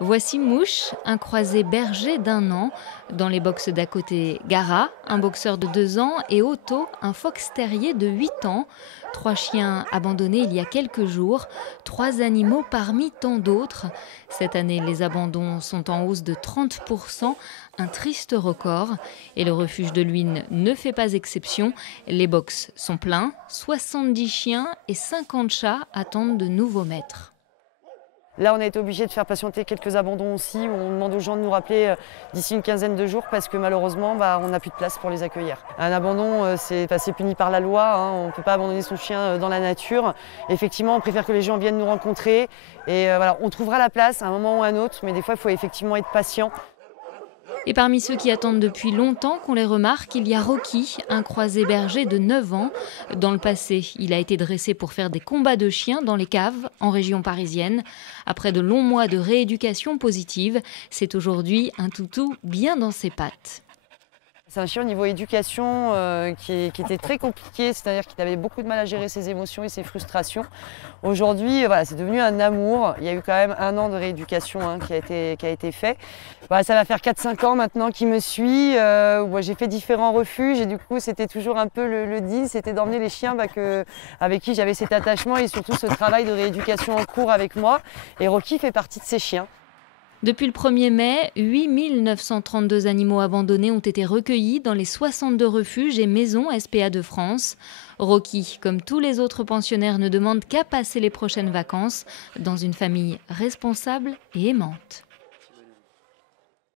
Voici Mouche, un croisé berger d'1 an. Dans les boxes d'à côté, Gara, un boxeur de 2 ans, et Otto, un fox terrier de 8 ans. 3 chiens abandonnés il y a quelques jours, 3 animaux parmi tant d'autres. Cette année, les abandons sont en hausse de 30%, un triste record. Et le refuge de Luynes ne fait pas exception. Les boxes sont pleins, 70 chiens et 50 chats attendent de nouveaux maîtres. Là, on a été obligé de faire patienter quelques abandons aussi, où on demande aux gens de nous rappeler d'ici une quinzaine de jours parce que malheureusement, on n'a plus de place pour les accueillir. Un abandon, c'est puni par la loi, hein, on ne peut pas abandonner son chien dans la nature. Effectivement, on préfère que les gens viennent nous rencontrer et voilà, on trouvera la place à un moment ou à un autre, mais des fois, il faut effectivement être patient. Et parmi ceux qui attendent depuis longtemps qu'on les remarque, il y a Rocky, un croisé berger de 9 ans. Dans le passé, il a été dressé pour faire des combats de chiens dans les caves, en région parisienne. Après de longs mois de rééducation positive, c'est aujourd'hui un toutou bien dans ses pattes. C'est un chien au niveau éducation qui était très compliqué, c'est-à-dire qu'il avait beaucoup de mal à gérer ses émotions et ses frustrations. Aujourd'hui, voilà, c'est devenu un amour. Il y a eu quand même 1 an de rééducation qui a été fait. Voilà, ça va faire 4-5 ans maintenant qu'il me suit. J'ai fait différents refuges et du coup, c'était toujours un peu le deal, c'était d'emmener les chiens avec qui j'avais cet attachement et surtout ce travail de rééducation en cours avec moi. Et Rocky fait partie de ces chiens. Depuis le 1er mai, 8 932 animaux abandonnés ont été recueillis dans les 62 refuges et maisons SPA de France. Rocky, comme tous les autres pensionnaires, ne demande qu'à passer les prochaines vacances dans une famille responsable et aimante.